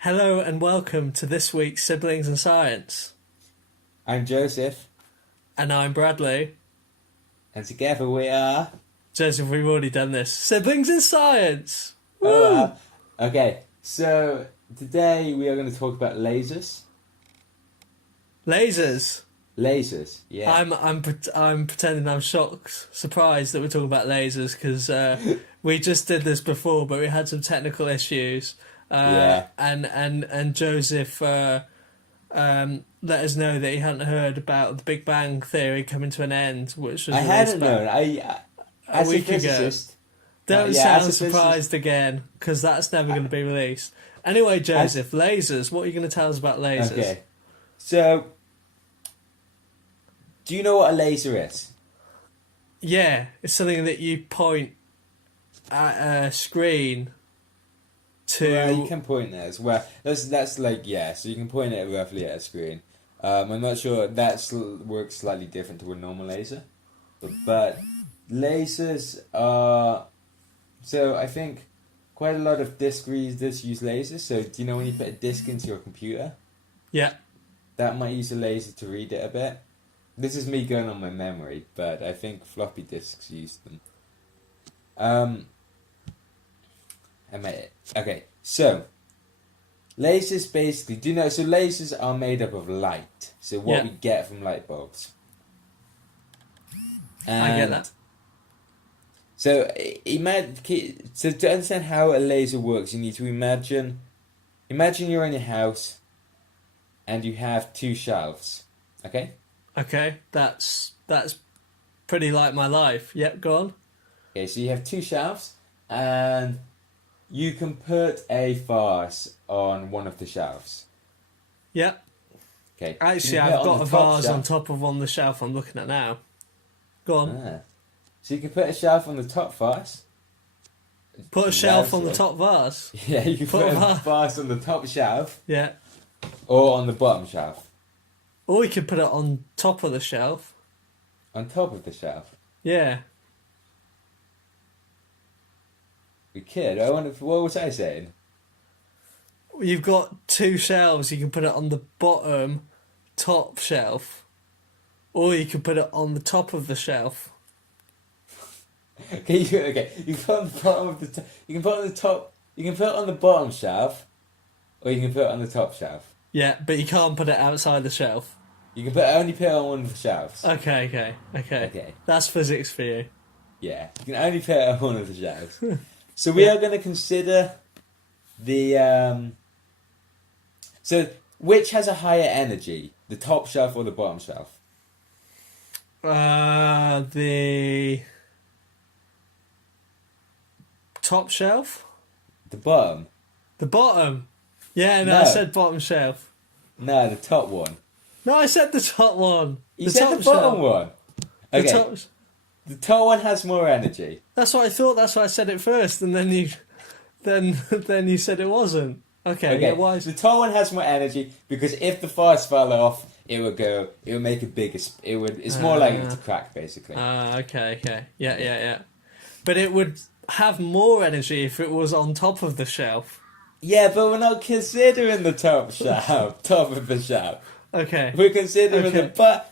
Hello and welcome to this week's Siblings in Science. I'm Joseph, And I'm Bradley. and together we are. Joseph, we've already done this. Siblings in Science! Oh, Woo! wow. Okay, so today we are going to talk about lasers. Lasers. Lasers, yeah. I'm pretending I'm shocked, surprised that we're talking about lasers because we just did this before, but we had some technical issues. Yeah. And Joseph let us know that he hadn't heard about the Big Bang Theory coming to an end, which was I released hadn't back known. a As a week ago. physicist, Don't yeah, as sound a surprised again, because that's never going to be released. Anyway, Joseph, lasers. What are you going to tell us about lasers? Okay, so do you know what a laser is? Yeah, it's something that you point at a screen to. Well, you can point it as well. That's like, yeah, so you can point it roughly at a screen. I'm not sure, works slightly different to a normal laser. But lasers are... So I think quite a lot of disc readers use lasers. So do you know when you put a disc into your computer? Yeah. That might use a laser to read it a bit. This is me going on my memory, but I think floppy disks use them. Okay, so lasers basically, do you know, so lasers are made up of light. So what Yeah. we get from light bulbs. I get that. So so to understand how a laser works, you need to imagine you're in your house and you have two shelves. Okay? Okay, that's pretty like my life. Yep, go on. Okay, so you have two shelves and you can put a vase on one of the shelves. Yep. Okay. Actually, You can put I've it on got a the top vase shelf. on top of the shelf I'm looking at now. Go on. Ah. So you can put a shelf on the top vase. Put a shelf on the Vase. top vase. Yeah, you can Put put a a vase on the top shelf Yeah. or on the bottom shelf. Or you could put it on top of the shelf. On top of the shelf. Yeah. We could. I wonder what was I saying? You've got two shelves. You can put it on the bottom, top shelf, or you can put it on the top of the shelf. Okay, you can put it on the bottom of the you can put it on the top. You can put it on the bottom shelf, or you can put it on the top shelf. Yeah, but you can't put it outside the shelf. You can only put it on one of the shelves. Okay. Okay. That's physics for you. Yeah, you can only put it on one of the shelves. So we are going to consider the So which has a higher energy, the top shelf or the bottom shelf? The top shelf? The bottom. The bottom. Yeah, no, No. I said bottom shelf. No, the top one. No, I said the top one. You said the bottom one. The Okay. top. The top one has more energy. That's what I thought. That's why I said it first, and then you said it wasn't. Okay. Okay. Yeah. Why? The top one has more energy because if the vase fell off, it would make a bigger. It's more likely to crack, basically. Okay. Yeah. But it would have more energy if it was on top of the shelf. Yeah, but we're not considering the top shelf, top of the shelf. Okay. We're considering Okay. the So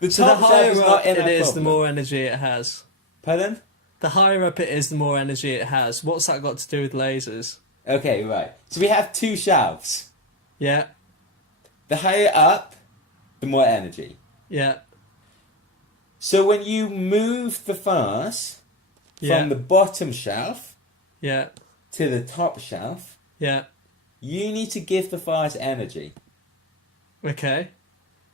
the top shelf higher is up not in it our is, the problem. more energy it has. Pardon? The higher up it is, the more energy it has. What's that got to do with lasers? Okay, right. So we have two shelves. Yeah. The higher up, the more energy. Yeah. So when you move the vase Yeah. from the bottom shelf Yeah. to the top shelf, Yeah. you need to give the vase energy. Okay.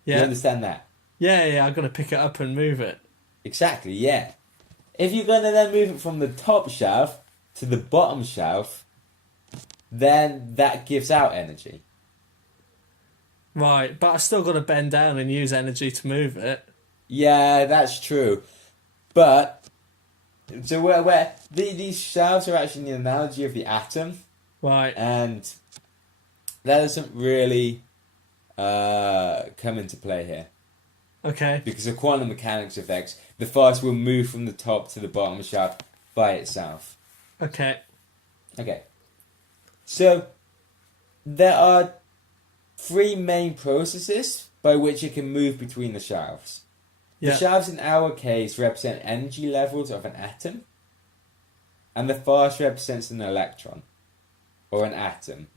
You Yeah. understand that? Yeah. I've got to pick it up and move it. Exactly, yeah. If you're going to then move it from the top shelf to the bottom shelf, then that gives out energy. Right, but I've still got to bend down and use energy to move it. Yeah, that's true. But, so these shelves are actually the analogy of the atom, Right. and that doesn't really come into play here. Okay. Because of quantum mechanics effects, the vase will move from the top to the bottom shelf by itself. Okay. Okay. So, there are three main processes by which it can move between the shelves. The Yeah. shelves in our case represent energy levels of an atom, and the vase represents an electron, or an atom.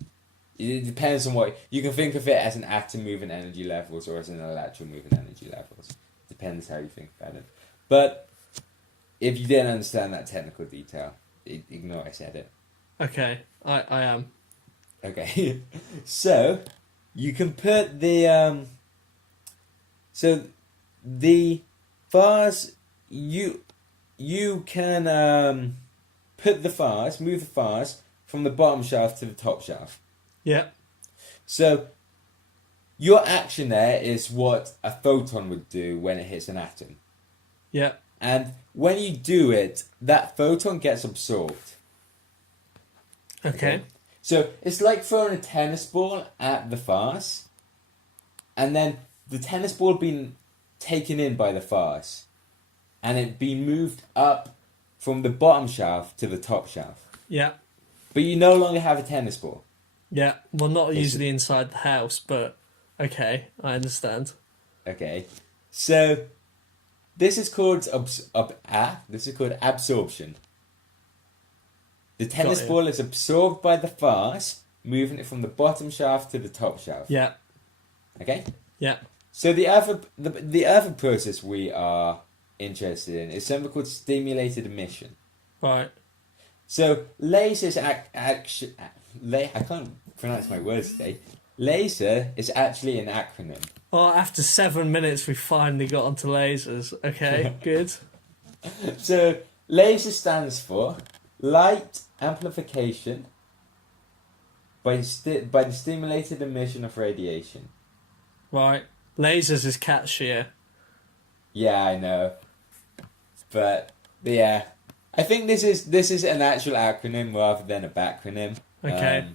It depends on what... You can think of it as an atom moving energy levels or as an electron moving energy levels. Depends how you think about it. But if you didn't understand that technical detail, ignore I said it. Okay, I am. Okay. So, you can put the... So, the vase... You can put the vase, move the vase from the bottom shelf to the top shelf. Yeah. So, your action there is what a photon would do when it hits an atom. Yeah. And when you do it, that photon gets absorbed. Okay. So, it's like throwing a tennis ball at the vase, and then the tennis ball being taken in by the vase, and it being moved up from the bottom shelf to the top shelf. Yeah. But you no longer have a tennis ball. Yeah. Well, not usually inside the house, but okay, I understand. Okay, so this is called absorption. The tennis Got you. ball is absorbed by the vase, moving it from the bottom shelf to the top shelf. Yeah. Okay. Yeah. So the other process we are interested in is something called stimulated emission. Right. So lasers I can't pronounce my words today. Laser is actually an acronym. Well, after 7 minutes, we finally got onto lasers. Okay, good. So laser stands for light amplification by the stimulated emission of radiation. Right. Lasers is catchier. Yeah, I know. But yeah, I think this is an actual acronym rather than a backronym. Okay.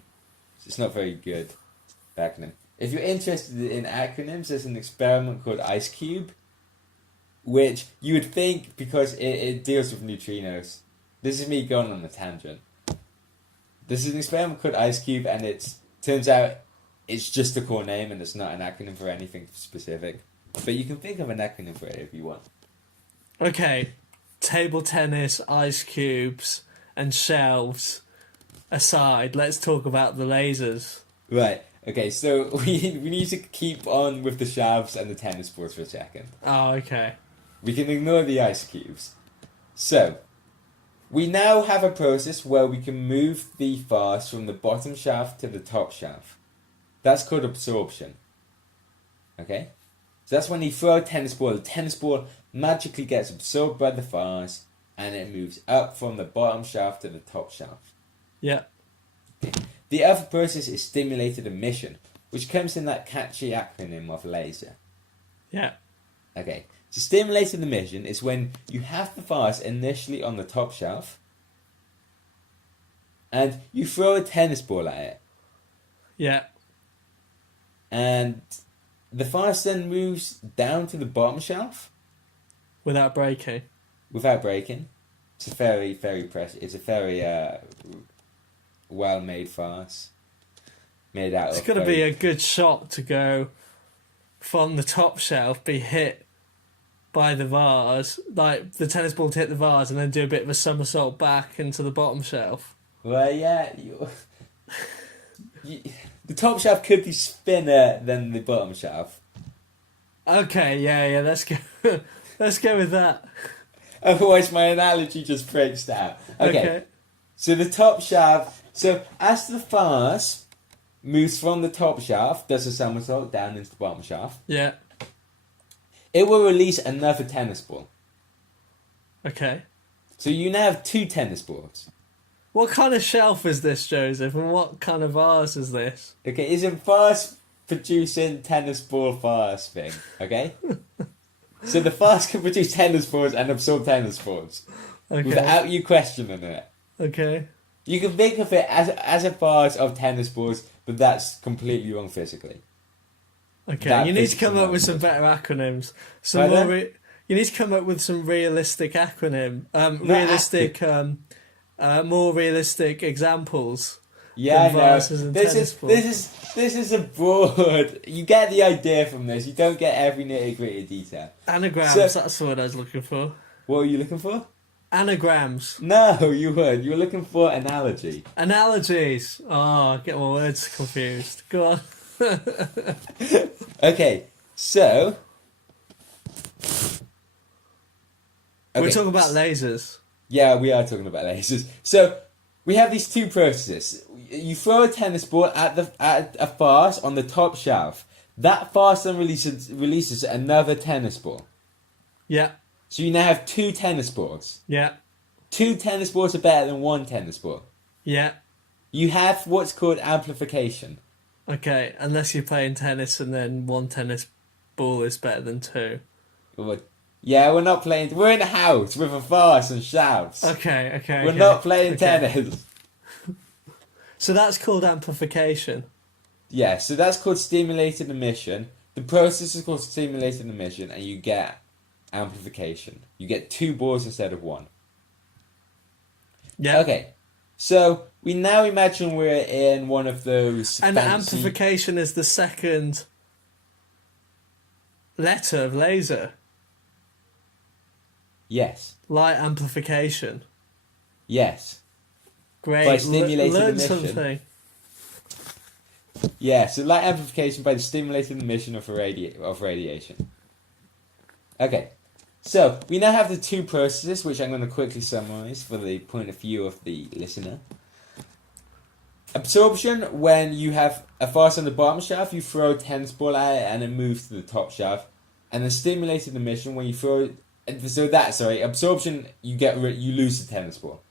It's not very good acronym. If you're interested in acronyms, there's an experiment called Ice Cube, which you would think because it deals with neutrinos. This is me going on a tangent. This is an experiment called Ice Cube, and it turns out it's just a core name and it's not an acronym for anything specific. But you can think of an acronym for it if you want. Okay. Table tennis, ice cubes, and shelves aside, let's talk about the lasers. Right. Okay, so we need to keep on with the shelves and the tennis balls for a second. Oh, okay. We can ignore the ice cubes. So, we now have a process where we can move the vase from the bottom shelf to the top shelf. That's called absorption. Okay? So that's when you throw a tennis ball, the tennis ball magically gets absorbed by the vase and it moves up from the bottom shelf to the top shelf. Yeah. The other process is stimulated emission, which comes in that catchy acronym of laser. Yeah. Okay, so stimulated emission is when you have the vase initially on the top shelf and you throw a tennis ball at it. Yeah. And the vase then moves down to the bottom shelf Without breaking. without breaking. It's a very, very it's a very well-made vase. Made out It's of... got to be a good shot to go from the top shelf, be hit by the vase, like the tennis ball to hit the vase, and then do a bit of a somersault back into the bottom shelf. Well, yeah. The top shelf could be spinner than the bottom shelf. Okay, yeah, let's go. Let's go with that. Otherwise, my analogy just breaks down. Okay. So the top shaft. So as the vase moves from the top shaft, does a somersault down into the bottom shaft. Yeah. It will release another tennis ball. Okay. So you now have two tennis balls. What kind of shelf is this, Joseph? And what kind of vase is this? Okay, it's a vase producing tennis ball vase thing. Okay. So the vase can produce tennis balls and absorb tennis balls without you questioning it. Okay. You can think of it as a vase of tennis balls, but that's completely wrong physically. Okay, That you need to physics come is up not with some good. better acronyms. Pardon? You need to come up with some realistic acronym. No, More realistic examples Yeah, I know. vases and tennis balls. This is a broad. You get the idea from this. You don't get every nitty gritty detail. Anagrams, So- that's the word I was looking for. What were you looking for? Anagrams. No, you weren't. You were looking for analogy. Analogies. Oh, I get my words confused. Go on. Okay, so. We're Okay, talking about lasers. yeah, we are talking about lasers. So we have these two processes. You throw a tennis ball at a vase on the top shelf. That vase then releases another tennis ball. Yeah, So you now have two tennis balls. yeah, Two tennis balls are better than one tennis ball. yeah. You have what's called amplification. Okay, unless you're playing tennis and then one tennis ball is better than two. Yeah, we're not playing. We're in a house with a vase and shelves. Okay, okay. We're okay. not playing Okay. tennis. So that's called amplification. Yeah, so that's called stimulated emission. The process is called stimulated emission, and you get amplification. You get two balls instead of one. Yeah. Okay, so we now imagine we're in one of those And fancy... amplification is the second letter of laser. Yes, Light amplification. yes. Great. By stimulated Learn emission. something. Yeah, so light amplification by the stimulated emission of radiation. Okay, so we now have the two processes, which I'm going to quickly summarize for the point of view of the listener. Absorption, when you have a vase on the bottom shelf, you throw a tennis ball at it and it moves to the top shelf. And then stimulated emission, when you throw... absorption, you lose the tennis ball.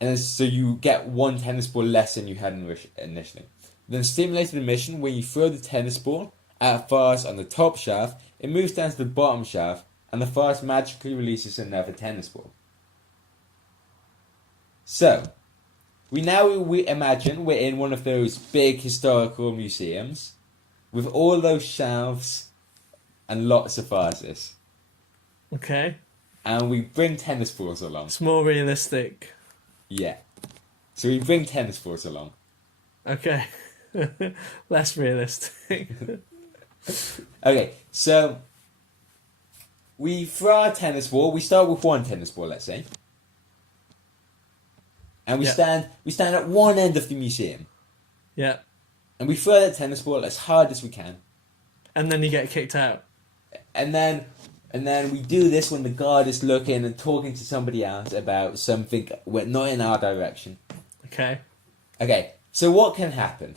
And so you get one tennis ball less than you had initially. Then stimulated emission, when you throw the tennis ball at a vase on the top shelf, it moves down to the bottom shelf, and the vase magically releases another tennis ball. So, we imagine we're in one of those big historical museums, with all those shelves and lots of vases. Okay. And we bring tennis balls along. It's more realistic. Yeah. So we bring tennis balls along. Okay. Less realistic. Okay, so we throw our tennis ball. We start with one tennis ball, let's say, and we Yeah. stand at one end of the museum, Yeah. and we throw that tennis ball as hard as we can, And then you get kicked out. and then we do this when the guard is looking and talking to somebody else about something not in our direction. Okay. Okay, so what can happen?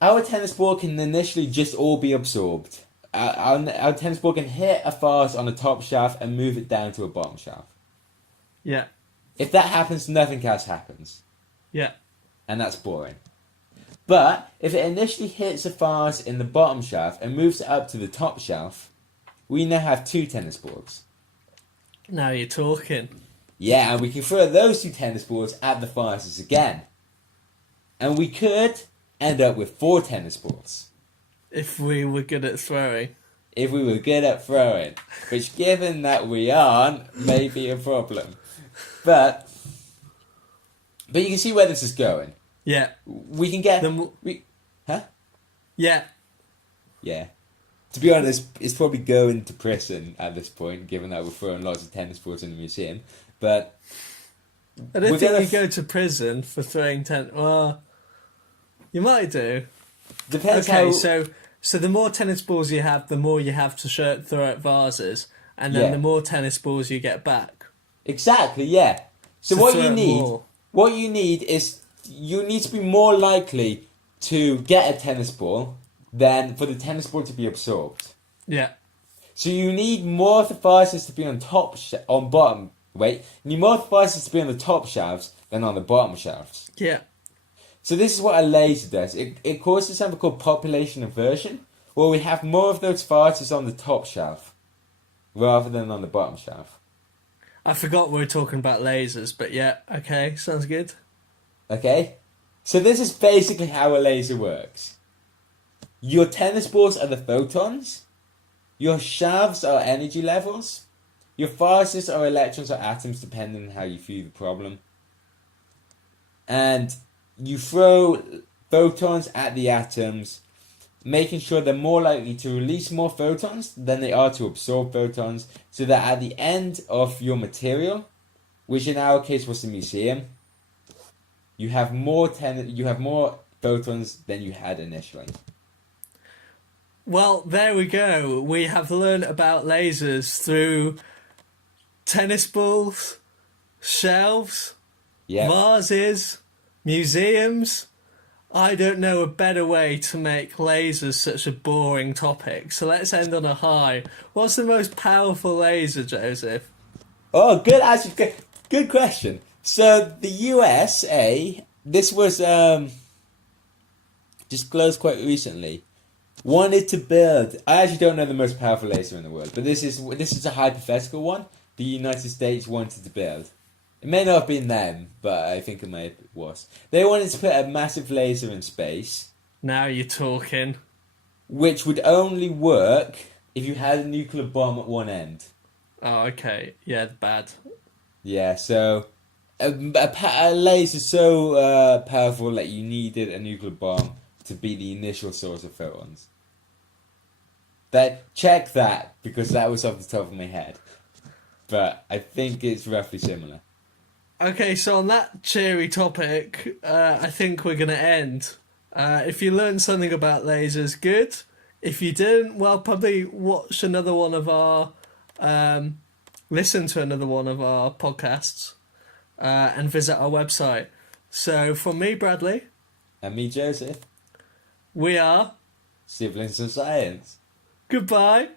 Our tennis ball can initially just all be absorbed. Our tennis ball can hit a vase on the top shelf and move it down to a bottom shelf. Yeah. If that happens, nothing else happens. Yeah. And that's boring. But if it initially hits a vase in the bottom shelf and moves it up to the top shelf, we now have two tennis balls. Now you're talking. Yeah, and we can throw those two tennis balls at the vases again. And we could end up with four tennis balls. If we were good at throwing. If we were good at throwing. Which, given that we aren't, may be a problem. But you can see where this is going. Yeah. We can get... Then Huh? yeah. Yeah. To be honest, it's probably going to prison at this point, given that we're throwing lots of tennis balls in the museum. But I don't We're think gonna you go to prison for throwing well, you might do. depends Okay, how... so the more tennis balls you have, the more you have to throw at vases, and then Yeah. the more tennis balls you get back. Exactly, yeah. So To what throw you it need... more. What you need is... You need to be more likely to get a tennis ball than for the tennis ball to be absorbed. Yeah. So you need more of the vases to be on bottom... Wait. You need more of the vases to be on the top shelves than on the bottom shelves. Yeah. So this is what a laser does. It causes something called population inversion, where we have more of those vases on the top shelf rather than on the bottom shelf. I forgot we were talking about lasers, but yeah, okay, sounds good. Okay? So this is basically how a laser works. Your tennis balls are the photons. Your shelves are energy levels. Your vases are electrons or atoms, depending on how you view the problem. and you throw photons at the atoms, making sure they're more likely to release more photons than they are to absorb photons, so that at the end of your material, which in our case was the museum, you have more photons than you had initially. Well, there we go. We have learned about lasers through tennis balls, shelves, Yeah. vases, museums. I don't know a better way to make lasers such a boring topic. So let's end on a high. What's the most powerful laser, Joseph? Oh, good. Actually, good question. So the USA, this was disclosed quite recently, wanted to build. I actually don't know the most powerful laser in the world, but this is a hypothetical one. The United States wanted to build. It may not have been them, but I think it may have was. They wanted to put a massive laser in space, Now you're talking. which would only work if you had a nuclear bomb at one end. Oh, okay. Yeah, bad. Yeah, so a laser so powerful that you needed a nuclear bomb to be the initial source of photons. Check that, because that was off the top of my head. But I think it's roughly similar. Okay, so on that cheery topic, I think we're going to end. If you learned something about lasers, good. If you didn't, well, probably watch another one of our, listen to another one of our podcasts, and visit our website. So from me, Bradley, And me, Joseph, we are siblings of science. goodbye.